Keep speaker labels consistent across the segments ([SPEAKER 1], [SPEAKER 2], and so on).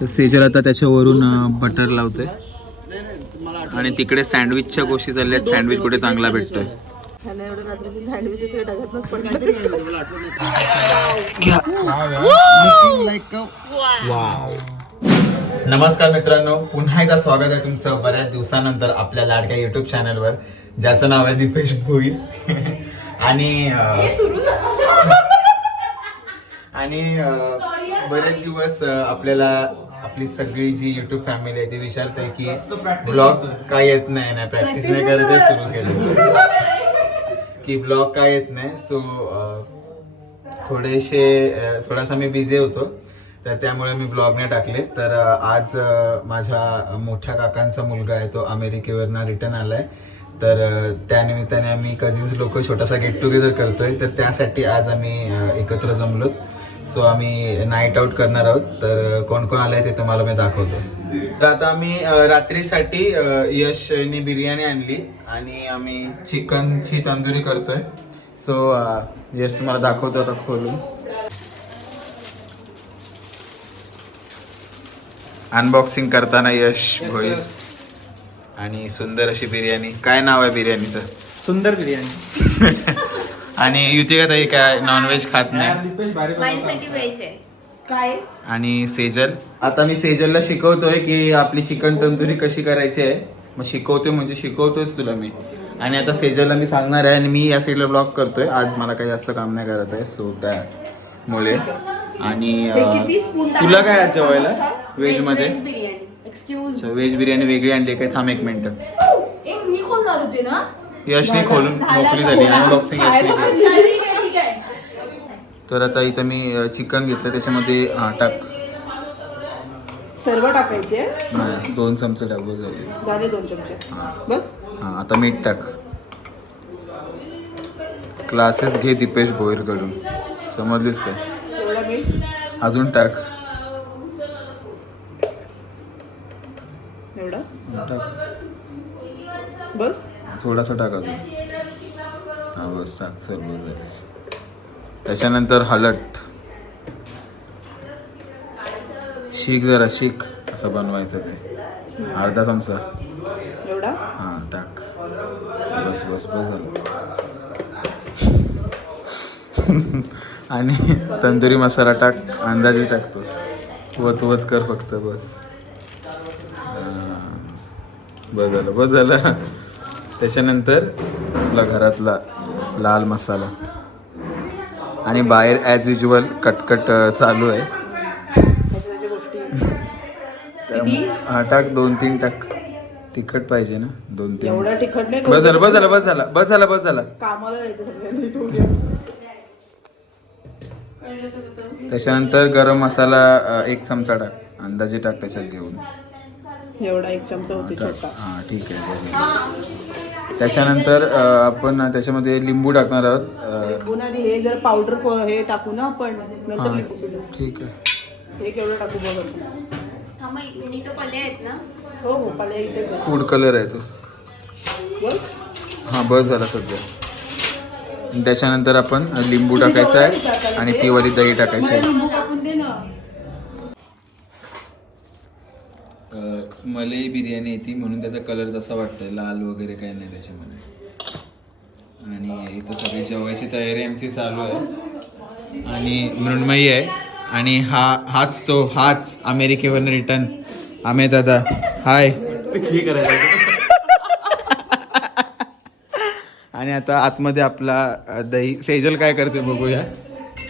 [SPEAKER 1] तर सेजल आता त्याच्यावरून बटर लावतोय. आणि तिकडे सँडविचच्या गोष्टी चालल्या आहेत सँडविच कुठे चांगला भेटतोय. नमस्कार मित्रांनो पुन्हा एकदा स्वागत आहे तुमचं. बऱ्याच दिवसानंतर आपल्या लाडक्या युट्यूब चॅनलवर ज्याचं नाव आहे दीपेश भोईर. आणि आणि बरेच दिवस आपल्याला आपली सगळी जी युट्यूब फॅमिली आहे ती विचारते की ब्लॉग काय येत नाही? ना प्रॅक्टिस नाही करत सुरू केलं की ब्लॉग काय येत नाही? सो थोडेसे थोडासा मी बिझी होतो. तर त्यामुळे मी ब्लॉग नाही टाकले. तर आज माझ्या मोठ्या काकांचा मुलगा आहे तो अमेरिकेवरनं रिटर्न आलाय. तर त्यानिमित्ताने आम्ही कझिन्स लोक छोटासा गेट टुगेदर करतोय. तर त्यासाठी आज आम्ही एकत्र जमलो सो आम्ही नाईट आऊट करणार आहोत. तर कोण कोण आलंय ते तुम्हाला मी दाखवतो. तर आता आम्ही रात्रीसाठी यशने बिर्याणी आणली आणि आम्ही चिकनची तंदुरी करतोय. सो यश तुम्हाला दाखवतो आता खोलून. अनबॉक्सिंग करताना यश भोईर. आणि सुंदर अशी बिर्याणी. काय नाव आहे बिर्याणीचं?
[SPEAKER 2] सुंदर बिर्याणी.
[SPEAKER 1] आणि युतिका ताई काय नॉनव्हेज खात नाही?
[SPEAKER 3] माझ्यासाठी व्हेज आहे.
[SPEAKER 2] काय?
[SPEAKER 1] आणि सेजल? आता मी सेजलला शिकवतोय की आपली चिकन तंदुरी कशी करायची आहे. मग शिकवतोय म्हणजे शिकवतोयच तुला मी. आणि आता सेजलला मी सांगणार आहे आणि मी या साईडला ब्लॉग करतोय. आज मला काही जास्त काम नाही करायचं आहे सो आणि अं,
[SPEAKER 2] किती spoon टाकायचे?
[SPEAKER 1] तुला काय आहे जेवायला? व्हेजमध्ये?
[SPEAKER 3] Veg biryani.
[SPEAKER 2] Excuse
[SPEAKER 1] veg biryani वेगळी आणली काय थांब एक मिनिट.
[SPEAKER 3] एक मी खोलणार होते ना?
[SPEAKER 1] यशनी खोलून मोकळी झाली अनबॉक्सिंग यशनी केली. तर आता इथं मी चिकन घेतलं त्याच्यामध्ये हा, टाक.
[SPEAKER 2] सर्व टाकायचे?
[SPEAKER 1] दोन चमचे टाक झाले
[SPEAKER 2] झाले दोन चमचे. बस.
[SPEAKER 1] हा आता मीठ टाक. क्लासेस घे दीपेश भोईरकडून. समजलीस का अजून टाक.
[SPEAKER 2] एवढा?
[SPEAKER 1] टाक.
[SPEAKER 2] बस?
[SPEAKER 1] थोडासा टाक अजून. हा बस टाक चल बस झालीस. त्याच्यानंतर हलत शीख जरा शीख असं बनवायचं ते. अर्धा चमचा.
[SPEAKER 2] एवढा?
[SPEAKER 1] हां टाक. बस बस बस झालं. आणि तंदुरी मसाला टाक अंदाजे टाकतो. वत वत कर फक्त बस. बस झालं बस झालं त्याच्यानंतर आपला घरातला लाल मसाला. आणि बाहेर ॲज युजल कटकट चालू आहे. हा टाक दोन तीन टाक. तिखट पाहिजे ना दोन तीन. बस झालं बस झालं बस झालं बस झालं बस झालं त्याच्यानंतर गरम मसाला एक चमचा टाक. अंदाजे टाक त्याच्यात घेऊन.
[SPEAKER 2] एवढा एक चमचा होते छोटा.
[SPEAKER 1] हां ठीक आहे. त्याच्यानंतर आपण त्याच्यामध्ये लिंबू टाकणार आहोत.
[SPEAKER 2] लिंबू आधी हे जर पावडर हे टाकू ना आपण नंतर लिंबू पिळू.
[SPEAKER 1] ठीक आहे.
[SPEAKER 2] हे केवढं टाकू बघ
[SPEAKER 3] आहेत ना.
[SPEAKER 2] हो हो आहे.
[SPEAKER 1] फूड कलर आहे तो. हां बस झाला सध्या. त्याच्यानंतर आपण लिंबू टाकायचं आहे आणि ती. वाली दही टाकायची आहे. अ, मलई बिर्याणी येते म्हणून त्याचा कलर तसा वाटतोय लाल वगैरे काही नाही त्याच्यामध्ये. आणि इथं सगळी जेवायची तयारी आमची चालू आहे. आणि मृण्मयी आहे. आणि हा हाच तो हाच अमेरिकेवरनं रिटर्न आमे दादा हाय आणि आता आतमध्ये आपला अ, दही सेजल काय करते बघूया.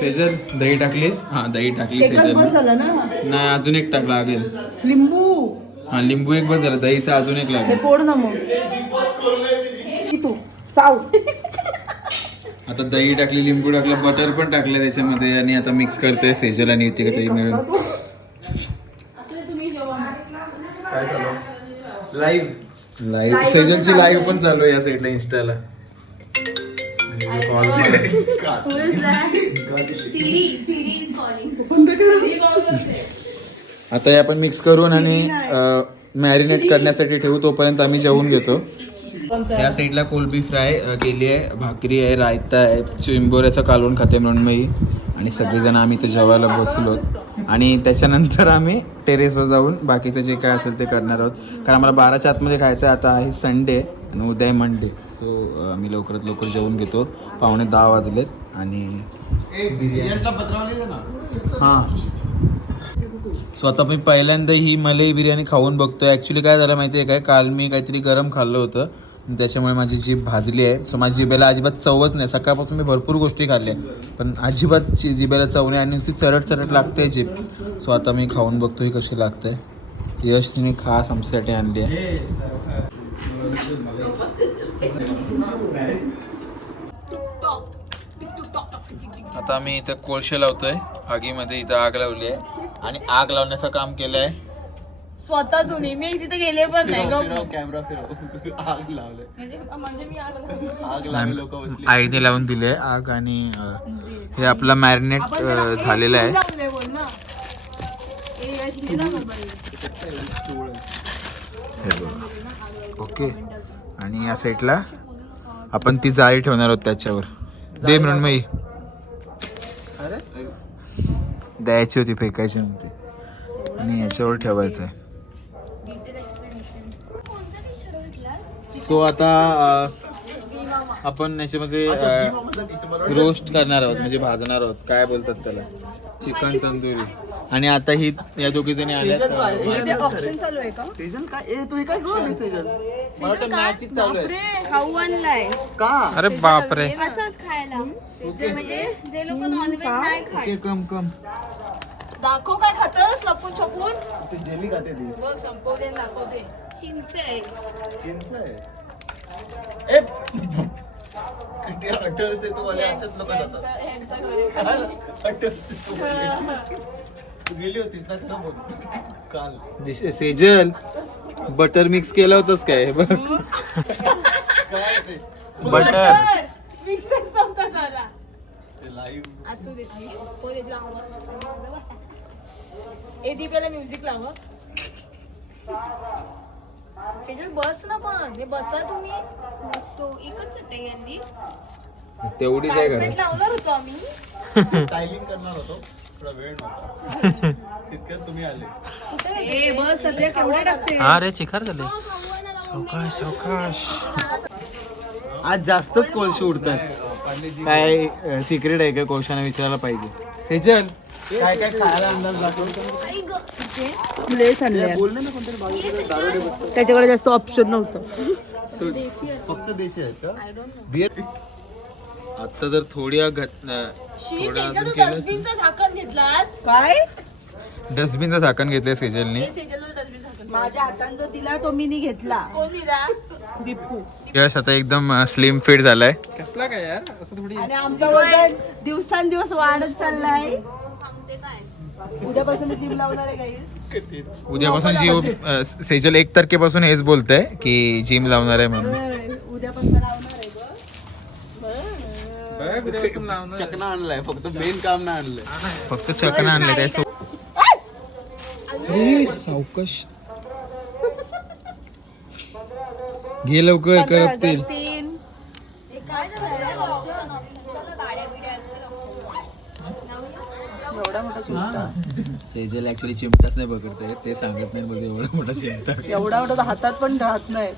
[SPEAKER 1] सेजल दही टाकलीस? हा दही टाकली
[SPEAKER 2] एकच बस
[SPEAKER 1] सेजल
[SPEAKER 2] झालं ना?
[SPEAKER 1] नाही अजून एक टाक लागेल.
[SPEAKER 2] लिंबू.
[SPEAKER 1] हा लिंबू एक बस झालं दहीचा अजून एक
[SPEAKER 2] हे
[SPEAKER 1] लागेल
[SPEAKER 2] फोड ना मग. की तू चाव.
[SPEAKER 1] आता दही टाकली लिंबू टाकलं बटर पण टाकलं त्याच्यामध्ये आणि आता मिक्स करते सेजल आणि इथे दही मिळून
[SPEAKER 4] लाईव्ह
[SPEAKER 1] लाईव्ह सेजलची लाईव्ह पण चालू आहे या साईडला इंस्टाला call
[SPEAKER 3] Siri Siri is calling
[SPEAKER 1] आता हे आपण मिक्स करून आणि मॅरिनेट करण्यासाठी ठेवू तोपर्यंत आम्ही जेवून घेतो. या साईडला कोलबी फ्राय केली आहे भाकरी आहे रायता आहे चिंबोऱ्याचं कालवण खाते मृण्मयी आणि सगळेजण आम्ही इथं जेवायला बसलो. आणि त्याच्यानंतर आम्ही टेरेसवर जाऊन बाकीचं जे काय असेल ते करणार आहोत. कारण आम्हाला बाराच्या आतमध्ये खायचं आहे आता आहे संडे आणि उद्या आहे मंडे सो आम्ही लवकरात लवकर जेवून घेतो. पावणे दहा वाजलेत आणि हां. सो आता मी पहिल्यांदा ही मलई बिर्याणी खाऊन बघतोय. ॲक्च्युली काय झालं माहिती आहे काय? काल मी काहीतरी गरम खाल्लं होतं. त्याच्यामुळे माझी जीभ भाजली आहे. सो माझी जिभेला अजिबात चवच नाही. सकाळपासून मी भरपूर गोष्टी खाल्ल्या पण अजिबात जिभेला चव नाही आणि नुसती चरट चरट लागते जीभ. सो आता मी खाऊन बघतो ही कशी लागते तिने खास आमच्यासाठी आणली आहे. आता मी इथं कोळशे लावतोय. आगीमध्ये इथं आग लावली आहे. आणि आग लावण्याचं काम केलं आहे
[SPEAKER 4] स्वतः जुनी मी तिथे गेले पण नाही ग.
[SPEAKER 2] कॅमेरा फिरव. आग लावले
[SPEAKER 4] म्हणजे म्हणजे मी आग
[SPEAKER 2] आग लावले लोक बसली
[SPEAKER 1] आईने लावून दिले आग आणि अं, हे आपला मॅरिनेट झालेलं आहे.
[SPEAKER 4] लावलंय बोल ना. ए, या शिंदे ना मोबाईल.
[SPEAKER 1] हे बघा. ओके. आणि या साईडला आपण ती जाळी ठेवणार आहोत त्याच्यावर. दे म्हणून मी द्यायची होती फेकायची नव्हती. आणि याच्यावर ठेवायचं आहे सो आता आपण याच्यामध्ये रोस्ट करणार आहोत म्हणजे भाजणार आहोत. काय बोलतात त्याला? चिकन तंदुरी. आणि आता ही या दोघी जणी आल्या
[SPEAKER 4] ऑप्शन चालू आहे का?
[SPEAKER 2] सेजल काय? ए तू हे काय करू सेजल
[SPEAKER 1] मला वाटतं मॅचच चालू आहे.
[SPEAKER 4] बापरे, खाऊ आणलाय
[SPEAKER 2] का?
[SPEAKER 1] अरे बापरे.
[SPEAKER 3] असंच खायला. म्हणजे जे लोक नॉनव्हेज नाही खात.
[SPEAKER 1] ओके कम कम
[SPEAKER 4] दाखव काय खातस लपून छपून.
[SPEAKER 2] ते जेली खाते ती.
[SPEAKER 4] बघ संपवते आणि दाखवते.
[SPEAKER 3] चिंच आहे.
[SPEAKER 2] चिंच आहे? ए! आहे तू वाले असेच लोक जातात. हॉटेल्स तू वाले. तू गेली होतीस ना खरं बोल. काल.
[SPEAKER 1] दिश- सेजल बटर मिक्स केलं होतंस काय? बघ
[SPEAKER 2] काय ते?
[SPEAKER 1] बटर
[SPEAKER 4] मिक्सच नव्हता झाला.
[SPEAKER 2] ते लाईव्ह
[SPEAKER 4] असू दे त्याची लावा. ए दीपाला म्युझिक लावा. सेजल बस ना पण. हे बसा तुम्ही.
[SPEAKER 3] नसतो एकच चटई यांनी
[SPEAKER 1] तेवढीच आहे
[SPEAKER 4] लावणार होतो आम्ही.
[SPEAKER 2] टायलिंग करणार होतो. थोडा वेळ नव्हता. तितक्यात तुम्ही आले.
[SPEAKER 4] कुठे बस सध्या केवढे टाकते
[SPEAKER 1] हा रे चिखार झाले. सावकाश सावकाश आज जास्तच कोळशे उडतात. काय सिक्रेट आहे का? कोळशाने विचारायला पाहिजे. सेजल काय काय खायला अंदाज दाखव
[SPEAKER 4] प्लेस आणले
[SPEAKER 2] बोल ना कोणतरी बाजूला दारोडे बसतात
[SPEAKER 4] त्याच्याकडे जास्त ऑप्शन नव्हतं.
[SPEAKER 2] फक्त देशी आहेत का?
[SPEAKER 1] आता जर थोडी थोडं अजून
[SPEAKER 4] झाकण घेतलास? काय?
[SPEAKER 1] डस्टबिनचं झाकण घेतलंय सेजलने.
[SPEAKER 4] माझ्या हातान जो दिला तो मी घेतला. कोण दिला दीपू.
[SPEAKER 1] यश आता एकदम स्लिम फिट झालाय.
[SPEAKER 4] आणि आमचं वजन दिवसांदिवस वाढत चाललाय.
[SPEAKER 3] काय?
[SPEAKER 4] उद्यापासून जिम लावणार आहे काही
[SPEAKER 1] उद्यापासून जी सेजल एक तारखेपासून हेच बोलतंय की जिम लावणार आहे म्हणून.
[SPEAKER 4] उद्यापासून
[SPEAKER 2] चकना आणलाय फक्त मेन काम नाही आणलंय.
[SPEAKER 1] फक्त चकना आणले काय अरे, सावकाश. घे लवकर करपतील सेजल ऍक्च्युली चिमटाच नाही पकडते ते सांगत नाही बघ एवढा मोठा चिमटा.
[SPEAKER 4] एवढा मोठा हातात पण राहत नाही.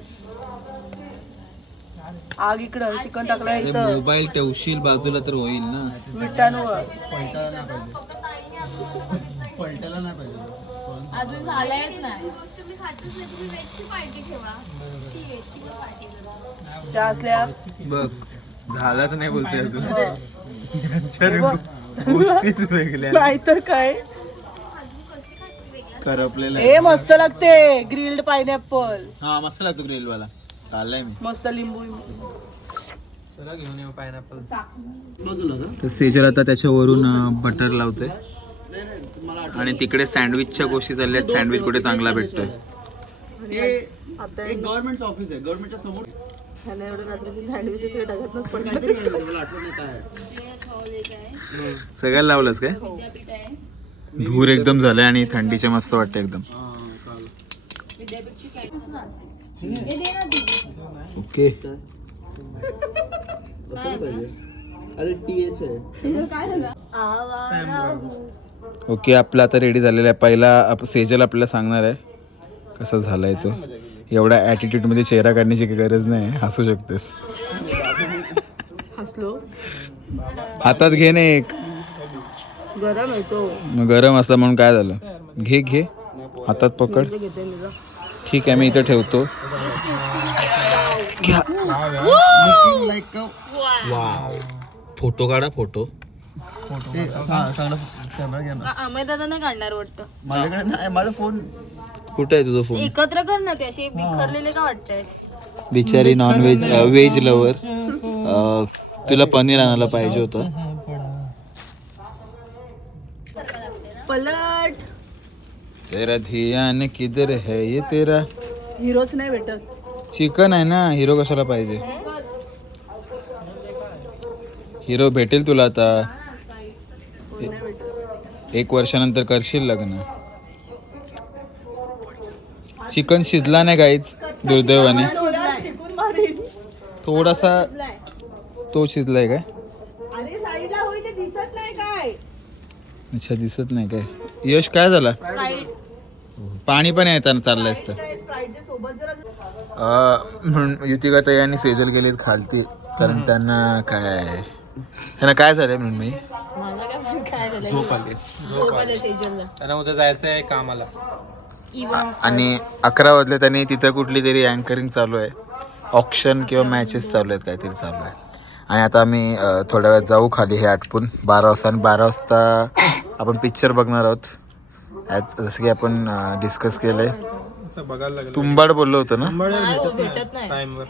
[SPEAKER 4] आग इकडं चिकन टाकलंय
[SPEAKER 1] अरे
[SPEAKER 4] इथं.
[SPEAKER 1] मोबाईल ठेवशील बाजूला तर होईल ना.
[SPEAKER 4] विटांवर
[SPEAKER 2] पलटायला नाही पाहिजे. पलटायला नाही पाहिजे.
[SPEAKER 4] अजून झालंयच नाही.
[SPEAKER 3] गोष्ट मी खातच नाही. तुम्ही वेजची पार्टी ठेवा. ती वेजची पार्टी करा.
[SPEAKER 4] त्या असल्या
[SPEAKER 1] बघ झालाच नाही बोलते अजून.
[SPEAKER 4] हो.
[SPEAKER 1] यांच्या गोष्टीच वेगळ्या
[SPEAKER 4] नाहीतर काय?
[SPEAKER 1] करपलेला
[SPEAKER 4] ए मस्त लागते. Grilled pineapple.
[SPEAKER 1] हा मस्त लागतो ग्रिल वाला खाल्लाय मी.
[SPEAKER 4] मस्त लिंबू
[SPEAKER 2] बाजूला का
[SPEAKER 1] तर सेजल आता त्याच्यावरून बटर लावतोय. आणि तिकडे सँडविचच्या गोष्टी चालल्या आहेत सँडविच कुठे चांगला भेटतोय.
[SPEAKER 2] हे एक गव्हर्नमेंट ऑफिस आहे. गव्हर्नमेंटच्या समोर
[SPEAKER 1] सगळ्याला लावलंच काय?
[SPEAKER 3] आहे
[SPEAKER 1] धूर एकदम झालाय आणि थंडीचे मस्त वाटतं एकदम.
[SPEAKER 2] हा,
[SPEAKER 3] दे ना
[SPEAKER 1] ओके.
[SPEAKER 2] बसायला पाहिजे अरे टी एच आहे
[SPEAKER 3] काय झालं
[SPEAKER 4] आवारा
[SPEAKER 1] ओके आपलं आता रेडी झालेलं आहे. पहिला आप सेजल आपल्याला सांगणार आहे. कसं झालाय तो? एवढा ॲटिट्यूडमध्ये चेहरा काढण्याची काही गरज नाही. हसू शकतेस.
[SPEAKER 4] हसलो.
[SPEAKER 1] हातात घे ना एक.
[SPEAKER 4] गरम येतो
[SPEAKER 1] मग गरम असला म्हणून काय झालं? घे घे. हातात पकड.
[SPEAKER 4] घेते मी जा.
[SPEAKER 1] ठीक आहे मी इथं ठेवतो. घ्या. फोटो काढा फोटो.
[SPEAKER 2] कॅमेरा घ्या ना.
[SPEAKER 4] अमय दादा नाही काढणार वाटतं.
[SPEAKER 2] माझ्याकडे नाही माझा फोन
[SPEAKER 1] कुठे आहे तुझा फोन
[SPEAKER 4] एकत्र कर ना ते असे बिखरलेले का वाटतंय?
[SPEAKER 1] बिचारी नॉन व्हेज व्हेज लवर तुला पनीर आणायला पाहिजे होतं. तेरा धियान किधर है ये तेरा?
[SPEAKER 4] हिरोच नाही भेटत.
[SPEAKER 1] चिकन आहे ना हिरो कशाला पाहिजे? हिरो भेटेल तुला आता. एक वर्षानंतर करशील लग्न. चिकन शिजला नाही काहीच दुर्दैवाने.
[SPEAKER 4] फेकून मारीन
[SPEAKER 1] थोडासा तो शिजलाय काय?
[SPEAKER 4] अरे साईडला होई ते दिसत नाही काय.
[SPEAKER 1] अच्छा दिसत नाही काय. यश काय झाला? पाणी पण येताना चाललंय असतं.
[SPEAKER 4] स्प्राईटच्या सोबत जरा
[SPEAKER 1] अं, म्हणून युतिका ताई आणि सेजल गेलेत खालती कारण त्यांना काय त्यांना काय झालंय म्हणून मी?
[SPEAKER 4] झोप आले. झोप आले
[SPEAKER 5] त्यांना उद्या जायचं आहे कामाला
[SPEAKER 1] आणि अकरा वाजले त्यांनी तिथं कुठली तरी अँकरिंग चालू आहे. ऑप्शन किंवा मॅचेस चालू आहेत काहीतरी चालू आहे. आणि आता आम्ही थोड्या वेळात जाऊ खाली हे आटपून. बारा वाजता आणि बारा वाजता आपण पिक्चर बघणार आहोत. ॲज- जसं की आपण डिस्कस केलंय.
[SPEAKER 5] बघायला लागेल.
[SPEAKER 1] तुंबाड बोललो होतो ना?
[SPEAKER 4] हो, भेटत नाही
[SPEAKER 5] टाइमवर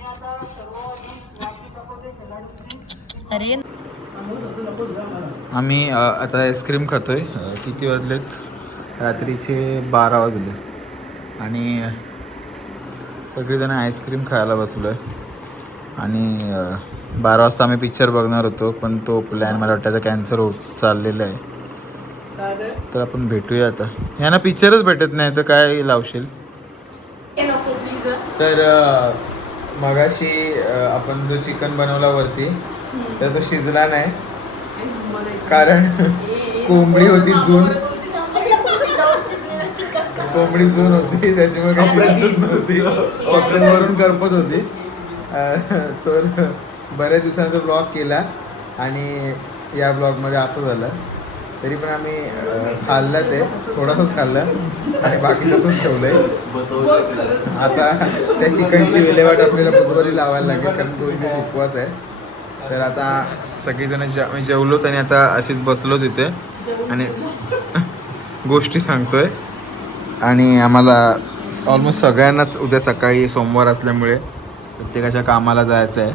[SPEAKER 4] अरे.
[SPEAKER 1] आम्ही आता आईस्क्रीम खातोय. किती वाजलेत? रात्रीचे बारा वाजले. आणि सगळेजण आईस्क्रीम खायला बसलो आहे आणि बारा वाजता आम्ही पिक्चर बघणार होतो पण तो प्लॅन मला वाटतं कॅन्सल होत चाललेला आहे. तर आपण भेटूया आता. यांना पिक्चरच भेटत नाही तर काय लावशील? तर मगाशी आपण जो चिकन बनवला वरती तर तो शिजला नाही. कारण कोंबडी होती जून. कोंबडी जून होती त्याच्यामुळे काही नव्हती. हॉटेलवरून करपत होती. तर बऱ्याच दिवसानंतर ब्लॉग केला. आणि या ब्लॉगमध्ये असं झालं. तरी पण आम्ही खाल्लं ते. थोडंसंच खाल्लं. आणि बाकी तसंच ठेवलंय. आता त्या चिकनची विल्हेवाट आपल्याला बुधवारी लावायला लागेल कारण दोन दिवस उपवास आहे. तर आता सगळीजण जे जेवलो आणि आता अशीच बसलो तिथे आणि गोष्टी सांगतोय. आणि आम्हाला ऑलमोस्ट सगळ्यांनाच उद्या सकाळी सोमवार असल्यामुळे प्रत्येकाच्या कामाला जायचं आहे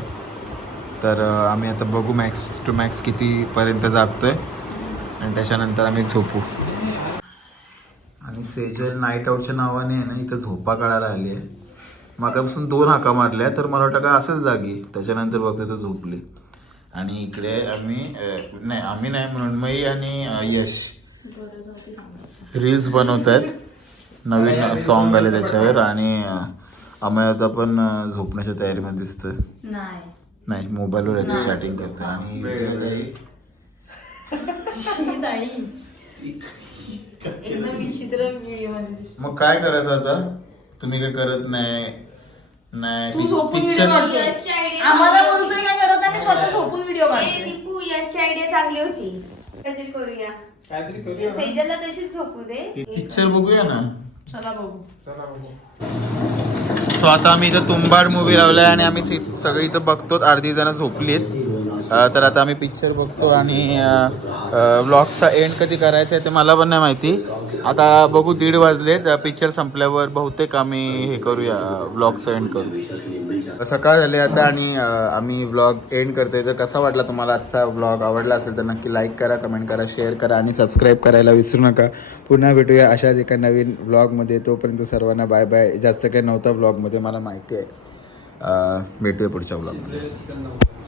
[SPEAKER 1] तर आम्ही आता बघू मॅक्स टू मॅक्स कितीपर्यंत जागतोय आणि त्याच्यानंतर आम्ही झोपू. आणि सेजल नाईट आऊटच्या नावाने आहे ना इथं झोपा काढायला आली आहे. मागापासून दोन हाका मारल्या तर मला वाटलं का असेल जागी. त्याच्यानंतर बघतो तो झोपली. आणि इकडे आम्ही नाही आम्ही नाही म्हणून मई आणि यश. रील्स बनवत आहेत नवीन सॉन्ग आले त्याच्यावर आणि अमय आता पण अं, झोपण्याच्या तयारीमध्ये दिसतोय.
[SPEAKER 3] नाही.
[SPEAKER 1] नाही मोबाईलवर याची चॅटिंग करतोय. आणि इथे
[SPEAKER 3] एकदम विचित्र व्हिडिओमध्ये दिसतो
[SPEAKER 1] मग काय करायचं आता? तुम्ही काय करत नाही? नाही पिक्चर
[SPEAKER 4] आम्हाला बोलतोय काय करत नाही? मी स्वतः झोपून व्हिडिओ
[SPEAKER 3] यशची आयडिया चांगली होती. काहीतरी करूया.
[SPEAKER 5] काहीतरी करूया
[SPEAKER 3] सेजलला तशीच झोपू दे.
[SPEAKER 1] पिक्चर बघूया ना.
[SPEAKER 4] चला बघू.
[SPEAKER 5] चला बघू.
[SPEAKER 1] सो आता आम्ही इथं तुंबाड मूवी लावलाय आणि आम्ही सगळी इथं बघतो अर्धी जण झोपलीत. अं, तर आता आम्ही पिक्चर बघतो आणि व्लॉगचा एंड कधी करायचा आहे ते मला पण नाही माहिती. आता बघू दीड वाजले पिक्चर संपल्यावर बहुतेक आम्ही हे करूया व्लॉगचं एंड करू सकाळ झाले आता आणि आम्ही व्लॉग एंड करतोय. तर कसा वाटला तुम्हाला आजचा व्लॉग आवडला असेल तर नक्की लाईक करा कमेंट करा शेअर करा आणि सबस्क्राईब करायला विसरू नका. पुन्हा भेटूया अशाच एका नवीन व्लॉगमध्ये तोपर्यंत सर्वांना बाय बाय जास्त काही नव्हता व्लॉगमध्ये मला माहिती आहे. भेटूया पुढच्या व्लॉगमध्ये